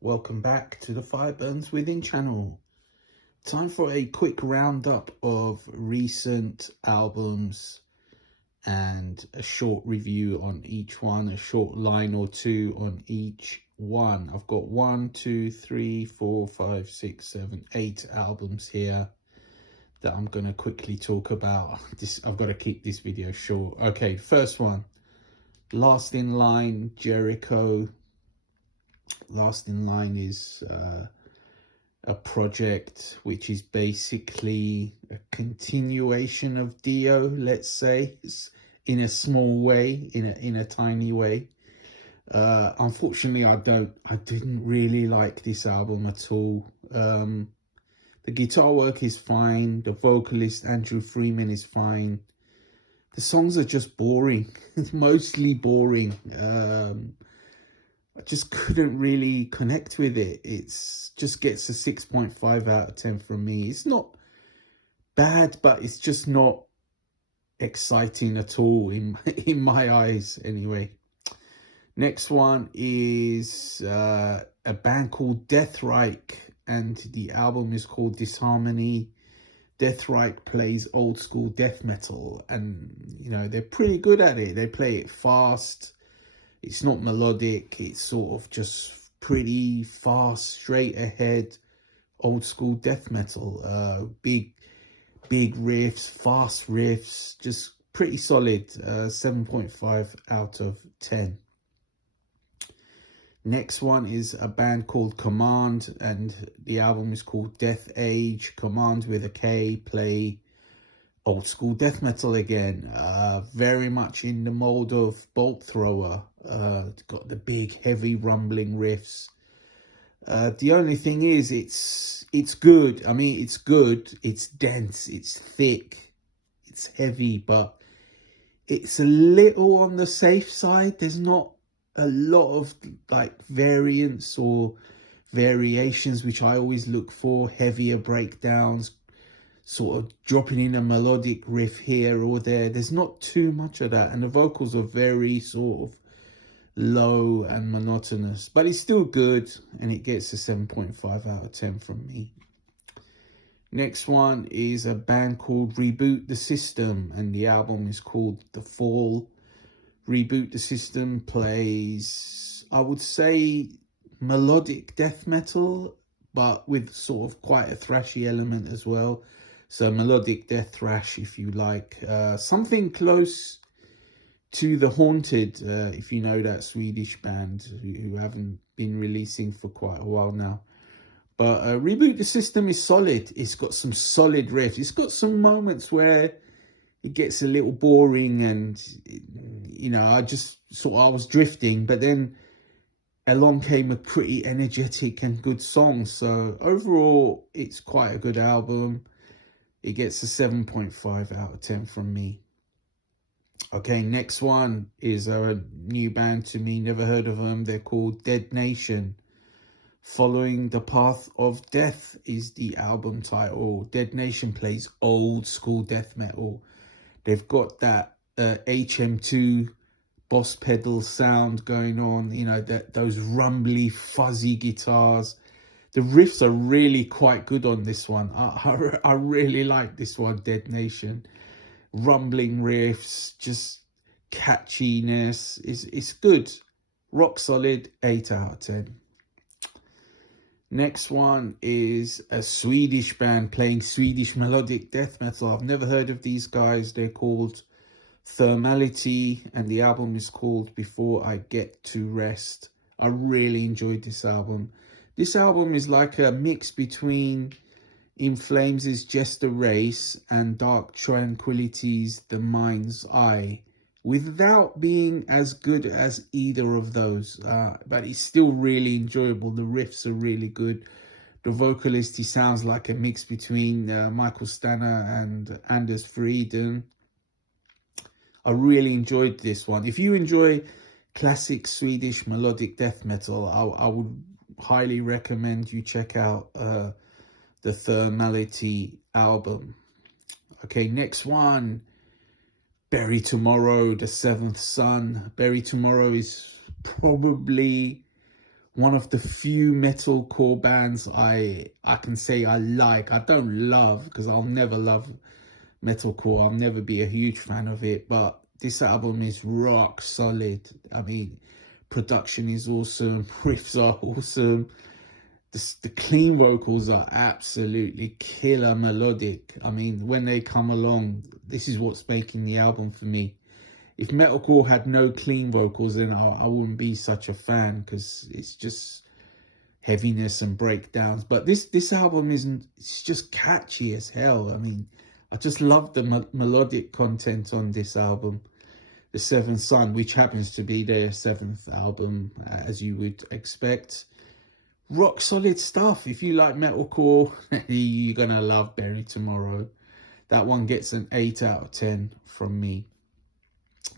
Welcome back to the Fire Burns Within channel. Time for a quick roundup of recent albums and a short review on each one, a short line or two on each one. I've got 8 albums here that I'm going to quickly talk about. I've got to keep this video short. Okay, first one, Last in Line, Jericho. Last in Line is a project which is basically a continuation of Dio, let's say, in a small way, in a tiny way. Unfortunately, I didn't really like this album at all. The guitar work is fine. The vocalist Andrew Freeman is fine. The songs are just boring, mostly boring. I just couldn't really connect with it. It's just gets a 6.5 out of 10 from me. It's not bad, but it's just not exciting at all in my eyes anyway. Next one is a band called Deathrite, and the album is called Disharmony. Deathrite plays old school death metal, and you know, they're pretty good at it. They play it fast. It's not melodic, it's sort of just pretty fast, straight ahead, old school death metal. Big riffs, fast riffs, just pretty solid. 7.5 out of 10. Next one is a band called Command, and the album is called Death Age. Command with a K play old school death metal again, very much in the mold of Bolt Thrower. It's got the big heavy rumbling riffs. The only thing is it's good. I mean, it's good, it's dense, it's thick, it's heavy, but it's a little on the safe side. There's not a lot of like variants or variations, which I always look for. Heavier breakdowns, sort of dropping in a melodic riff here or there. There's not too much of that, and the vocals are very sort of low and monotonous, but it's still good, and it gets a 7.5 out of 10 from me. Next one is a band called Reboot the System, and the album is called The Fall. Reboot the System plays, I would say, melodic death metal, but with sort of quite a thrashy element as well. So melodic death thrash, if you like. Something close to The Haunted, if you know that Swedish band who haven't been releasing for quite a while now. But Reboot the System is solid. It's got some solid riffs. It's got some moments where it gets a little boring, and you know, I was drifting, but then along came a pretty energetic and good song. So overall, it's quite a good album. It gets a 7.5 out of 10 from me. Okay, next one is a new band to me, never heard of them. They're called Dead Nation. Following the Path of Death is the album title. Dead Nation plays old school death metal. They've got that HM2 Boss pedal sound going on, you know, those rumbly, fuzzy guitars. The riffs are really quite good on this one. I really like this one, Dead Nation. Rumbling riffs, just catchiness. It's good. Rock solid, 8 out of 10. Next one is a Swedish band playing Swedish melodic death metal. I've never heard of these guys. They're called Thermality, and the album is called Before I Get to Rest. I really enjoyed this album. This album is like a mix between In Flames' Just a Race and Dark Tranquillity's The Mind's Eye, without being as good as either of those, but it's still really enjoyable. The riffs are really good. The vocalist, he sounds like a mix between Michael Stanner and Anders Frieden. I really enjoyed this one. If you enjoy classic Swedish melodic death metal, I would highly recommend you check out the Thermality album. Okay, next one, Bury Tomorrow, The Seventh Son. Bury Tomorrow is probably one of the few metalcore bands I can say I like. I don't love, because I'll never love metalcore. I'll never be a huge fan of it, but this album is rock solid. I mean, production is awesome, riffs are awesome. The clean vocals are absolutely killer melodic. I mean, when they come along, this is what's making the album for me. If metalcore had no clean vocals, then I wouldn't be such a fan, because it's just heaviness and breakdowns. But this album isn't, it's just catchy as hell. I mean, I just love the melodic content on this album. The Seventh Son, which happens to be their 7th album, as you would expect. Rock solid stuff. If you like metalcore, you're gonna love Bury Tomorrow. That one gets an 8 out of 10 from me.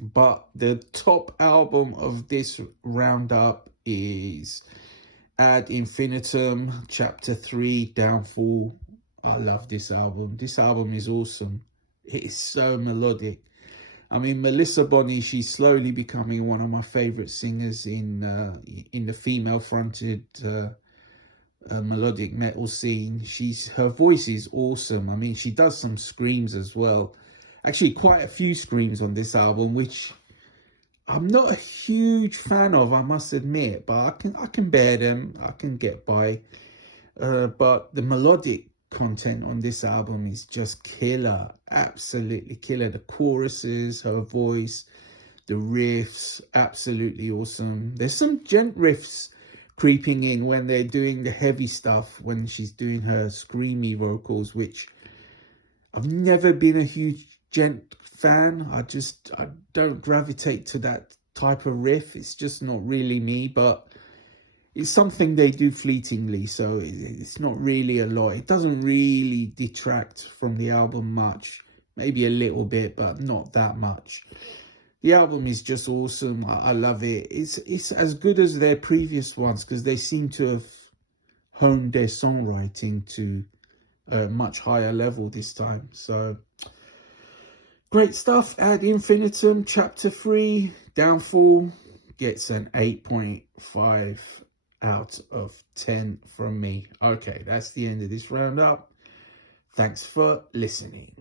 But the top album of this roundup is Ad Infinitum, Chapter 3, Downfall. I love this album. This album is awesome. It is so melodic. I mean, Melissa Bonney, she's slowly becoming one of my favorite singers in the female-fronted melodic metal scene. Her voice is awesome. I mean, she does some screams as well. Actually, quite a few screams on this album, which I'm not a huge fan of, I must admit, but I can bear them. I can get by. But the melodic content on this album is just killer, absolutely killer. The choruses, her voice, the riffs, absolutely awesome. There's some gent riffs creeping in when they're doing the heavy stuff, when she's doing her screamy vocals, which I've never been a huge gent fan. I don't gravitate to that type of riff. It's just not really me, but it's something they do fleetingly, so it's not really a lot. It doesn't really detract from the album much. Maybe a little bit, but not that much. The album is just awesome. I love it. It's as good as their previous ones, because they seem to have honed their songwriting to a much higher level this time. So great stuff. Ad Infinitum, Chapter 3, Downfall gets an 8.5 out of 10 from me. Okay, that's the end of this roundup. Thanks for listening.